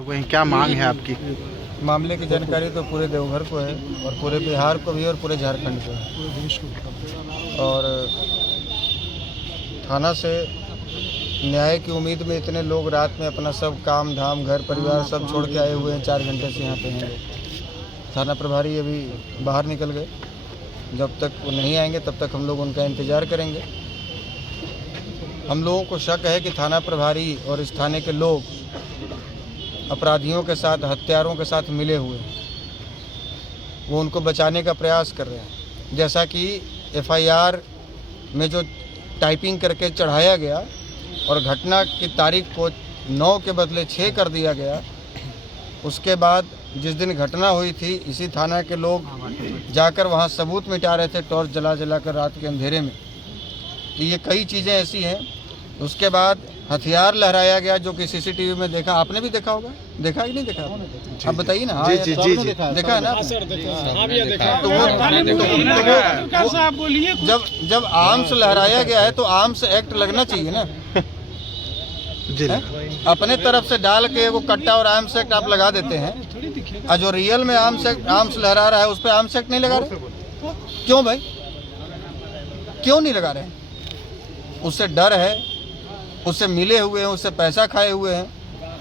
हुए हैं, क्या मांग है आपकी? मामले की जानकारी तो पूरे देवघर को है और पूरे बिहार को भी और पूरे झारखंड को है। और थाना से न्याय की उम्मीद में इतने लोग रात में अपना सब काम धाम घर परिवार सब छोड़ के आए हुए हैं। 4 घंटे से यहाँ पे हैं। थाना प्रभारी अभी बाहर निकल गए। जब तक वो नहीं आएंगे तब तक हम लोग उनका इंतज़ार करेंगे। हम लोगों को शक है कि थाना प्रभारी और इस थाने के लोग अपराधियों के साथ, हत्यारों के साथ मिले हुए हैं। वो उनको बचाने का प्रयास कर रहे हैं। जैसा कि FIR में जो टाइपिंग करके चढ़ाया गया और घटना की तारीख को 9 के बदले 6 कर दिया गया, उसके बाद जिस दिन घटना हुई थी इसी थाना के लोग जाकर वहाँ सबूत मिटा रहे थे टॉर्च जला जला कर रात के अंधेरे में। तो ये कई चीज़ें ऐसी हैं। उसके बाद हथियार लहराया गया जो कि CCTV में देखा। आपने भी देखा होगा, देखा कि नहीं देखा? आप बताइए ना। हाँ, जी, देखा है ना? जब आर्म्स लहराया गया है तो आर्म्स एक्ट लगना चाहिए ना। अपने तरफ से डाल के वो कट्टा और आर्म्स एक्ट आप लगा देते हैं, और जो रियल में आर्म्स लहरा रहा है उस पर आर्म्स एक्ट नहीं लगा रहे। क्यों भाई, क्यों नहीं लगा रहे? उससे डर है, उससे मिले हुए हैं, उससे पैसा खाए हुए हैं।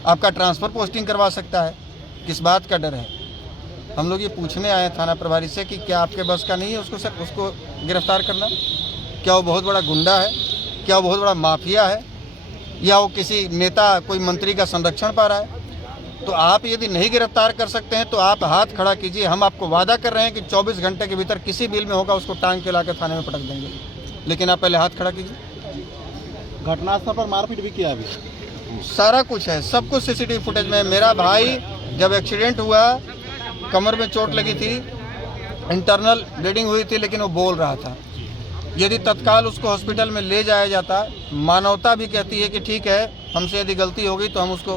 आपका ट्रांसफ़र पोस्टिंग करवा सकता है। किस बात का डर है? हम लोग ये पूछने आए थाना प्रभारी से कि क्या आपके बस का नहीं है उसको गिरफ्तार करना? क्या वो बहुत बड़ा गुंडा है? क्या वो बहुत बड़ा माफिया है? या वो किसी नेता, कोई मंत्री का संरक्षण पा रहा है? तो आप यदि नहीं गिरफ्तार कर सकते हैं तो आप हाथ खड़ा कीजिए। हम आपको वादा कर रहे हैं कि 24 घंटे के भीतर किसी बिल में होगा उसको टांग के लाकर थाने में पटक देंगे। लेकिन आप पहले हाथ खड़ा कीजिए। घटनास्थल पर मारपीट भी किया अभी? सारा कुछ है, सब कुछ CCTV फुटेज में। मेरा भाई जब एक्सीडेंट हुआ, कमर में चोट लगी थी, इंटरनल ब्लीडिंग हुई थी, लेकिन वो बोल रहा था। यदि तत्काल उसको हॉस्पिटल में ले जाया जाता, मानवता भी कहती है कि ठीक है, हमसे यदि गलती हो गई तो हम उसको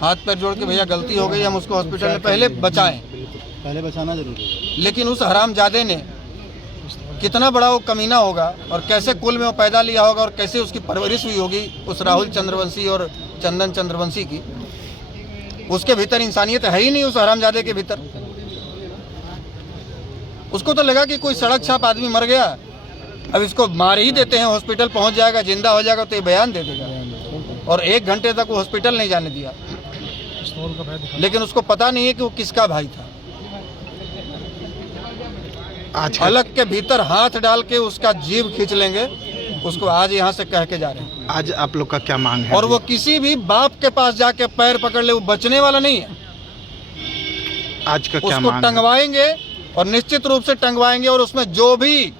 हाथ पैर जोड़ के, भैया गलती हो गई, हम उसको हॉस्पिटल में पहले बचाएं। पहले बचाना जरूरी है। लेकिन उस हरामजादे ने, कितना बड़ा वो कमीना होगा और कैसे कुल में वो पैदा लिया होगा और कैसे उसकी परवरिश हुई होगी उस राहुल चंद्रवंशी और चंदन चंद्रवंशी की। उसके भीतर इंसानियत है ही नहीं उस हरामजादे के भीतर। उसको तो लगा कि कोई सड़क छाप आदमी मर गया, अब इसको मार ही देते हैं, हॉस्पिटल पहुंच जाएगा, जिंदा हो जाएगा तो ये बयान दे देगा। और 1 घंटे तक वो हॉस्पिटल नहीं जाने दिया। लेकिन उसको पता नहीं है कि वो किसका भाई था। अलग के भीतर हाथ डाल के उसका जीव खींच लेंगे, उसको आज यहाँ से कह के जा रहे हैं। आज आप लोग का क्या मांग है? और वो किसी भी बाप के पास जाके पैर पकड़ ले, वो बचने वाला नहीं है। आज का क्या उसको मांग टंगवाएंगे और निश्चित रूप से टंगवाएंगे। और उसमें जो भी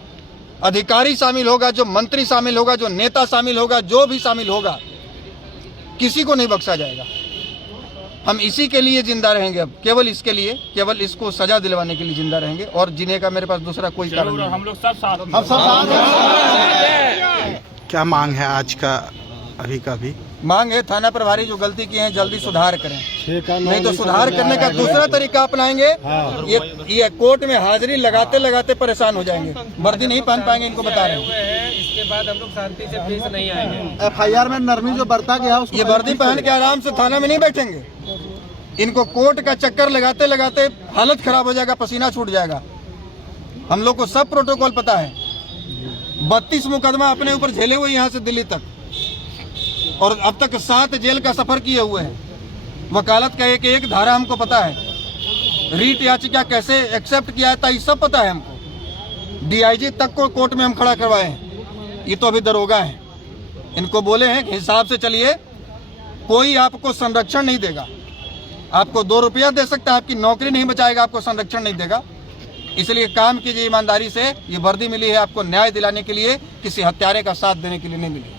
अधिकारी शामिल होगा, जो मंत्री शामिल होगा, जो नेता शामिल होगा, जो भी शामिल होगा, किसी को नहीं बख्शा जाएगा। हम इसी के लिए जिंदा रहेंगे। अब केवल इसके लिए, केवल इसको सजा दिलवाने के लिए जिंदा रहेंगे। और जीने का मेरे पास दूसरा कोई कारण नहीं। हम लोग सब साथ क्या मांग है आज का? अभी का भी मांग है, थाना प्रभारी जो गलती किए हैं जल्दी सुधार करें, नहीं तो सुधार करने का दूसरा तरीका अपनाएंगे। ये कोर्ट में हाजिरी लगाते लगाते परेशान हो जाएंगे, वर्दी नहीं पहन पाएंगे, इनको बता रहे हैं। इसके बाद हम लोग शांति से पेश नहीं आएंगे। FIR में नरमी जो बरता गया, ये वर्दी पहन के आराम से थाना में नहीं बैठेंगे। इनको कोर्ट का चक्कर लगाते लगाते हालत खराब हो जाएगा, पसीना छूट जाएगा। हम लोग को सब प्रोटोकॉल पता है। 32 मुकदमा अपने ऊपर झेले हुए यहाँ से दिल्ली तक, और अब तक 7 जेल का सफर किए हुए हैं। वकालत का एक धारा हमको पता है। रीट याचिका कैसे एक्सेप्ट किया था ये सब पता है हमको। DIG तक को कोर्ट में हम खड़ा करवाए हैं। ये तो अभी दरोगा हैं। इनको बोले हैं कि हिसाब से चलिए, कोई आपको संरक्षण नहीं देगा। आपको 2 रुपया दे सकता है, आपकी नौकरी नहीं बचाएगा, आपको संरक्षण नहीं देगा। इसलिए काम कीजिए ईमानदारी से। ये वर्दी मिली है आपको न्याय दिलाने के लिए, किसी हत्यारे का साथ देने के लिए नहीं मिली।